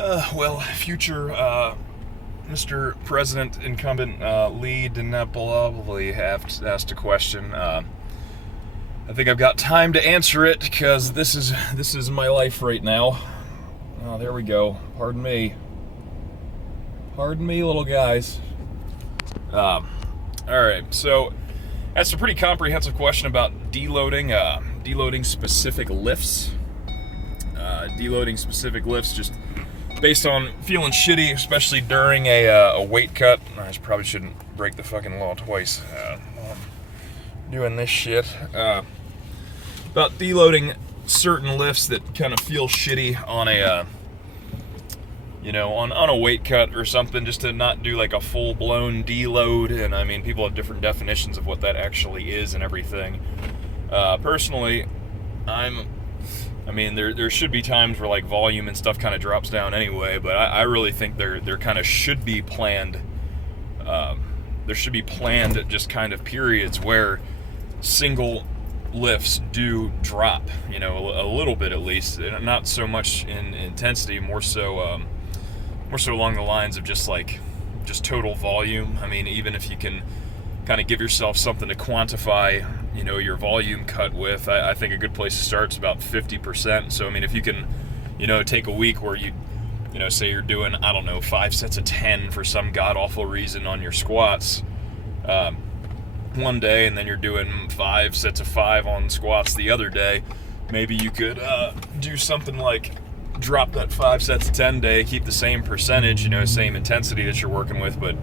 Well, future Mr. President incumbent Lee Dinepolopoli asked a question. I think I've got time to answer it because this is my life right now. Oh, there we go. Pardon me, little guys. All right, so that's a pretty comprehensive question about deloading, deloading specific lifts. Deloading specific lifts just based on feeling shitty, especially during a weight cut. I probably shouldn't break the fucking law twice while I'm doing this shit. About deloading certain lifts that kind of feel shitty on a, on a weight cut or something, just to not do like a full-blown deload. And I mean, people have different definitions of what that actually is and everything. Personally, there should be times where like volume and stuff kind of drops down anyway, but I really think there kind of should be planned. There should be planned just kind of periods where single lifts do drop, a little bit at least, not so much in intensity, more so along the lines of just total volume. I mean, even if you can kind of give yourself something to quantify, your volume cut with, I think a good place to start is about 50%. So, I mean, if you can, take a week where you say you're doing, 5 sets of 10 for some god-awful reason on your squats, one day, and then you're doing 5 sets of 5 on squats the other day, maybe you could do something like drop that 5 sets of 10 day, keep the same percentage, same intensity that you're working with, but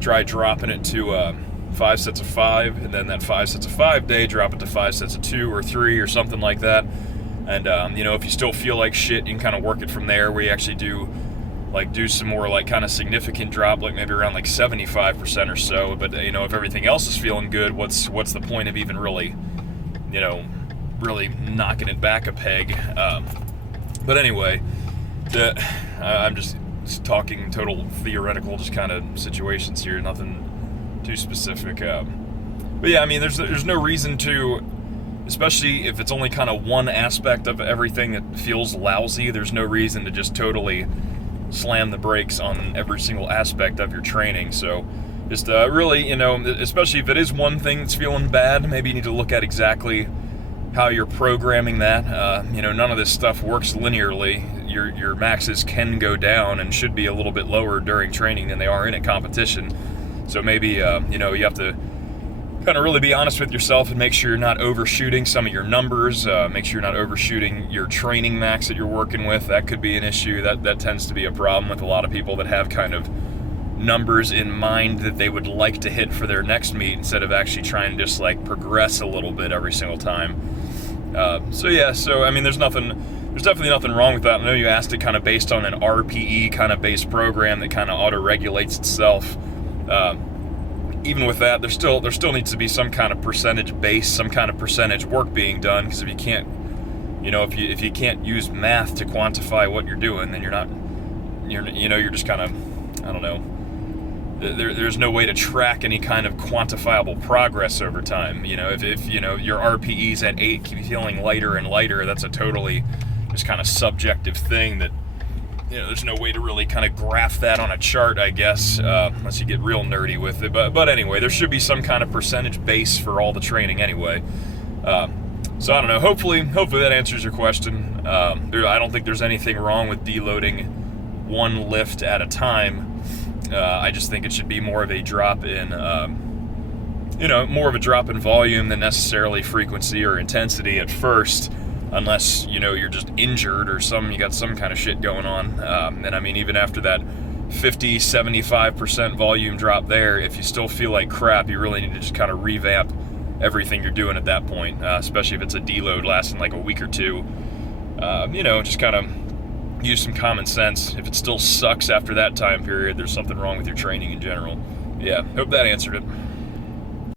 try dropping it to 5 sets of 5, and then that 5 sets of 5 day, drop it to 5 sets of 2 or 3 or something like that. And if you still feel like shit, you can kind of work it from there, where you actually do some more kind of significant drop, like maybe around 75% or so. But if everything else is feeling good, what's the point of even really knocking it back a peg? But anyway, I'm just talking total theoretical, just kind of situations here, nothing too specific. But yeah, I mean, there's no reason to, especially if it's only kind of one aspect of everything that feels lousy, there's no reason to just totally slam the brakes on every single aspect of your training. So just really, especially if it is one thing that's feeling bad, maybe you need to look at exactly how you're programming that. None of this stuff works linearly. Your maxes can go down and should be a little bit lower during training than they are in a competition. So maybe, you have to kind of really be honest with yourself and make sure you're not overshooting some of your numbers. Make sure you're not overshooting your training max that you're working with. That could be an issue. That tends to be a problem with a lot of people that have kind of numbers in mind that they would like to hit for their next meet, instead of actually trying to just progress a little bit every single time. So I mean, there's definitely nothing wrong with that. I know you asked it kind of based on an RPE kind of based program that kind of auto-regulates itself. Even with that, there still needs to be some kind of percentage base, some kind of percentage work being done, because if you can't, if you can't use math to quantify what you're doing, then you're just kind of, I don't know, there's no way to track any kind of quantifiable progress over time. If your RPE's at 8, keep feeling lighter and lighter, that's a totally just kind of subjective thing that, there's no way to really kind of graph that on a chart, I guess, unless you get real nerdy with it. But anyway, there should be some kind of percentage base for all the training anyway. So I don't know. Hopefully that answers your question. I don't think there's anything wrong with deloading one lift at a time. I just think it should be more of a drop in, volume than necessarily frequency or intensity at first. Unless, you're just injured or you got some kind of shit going on. And I mean, even after that 50, 75% volume drop there, if you still feel like crap, you really need to just kind of revamp everything you're doing at that point, especially if it's a deload lasting like a week or two. Just kind of use some common sense. If it still sucks after that time period, there's something wrong with your training in general. Yeah, hope that answered it.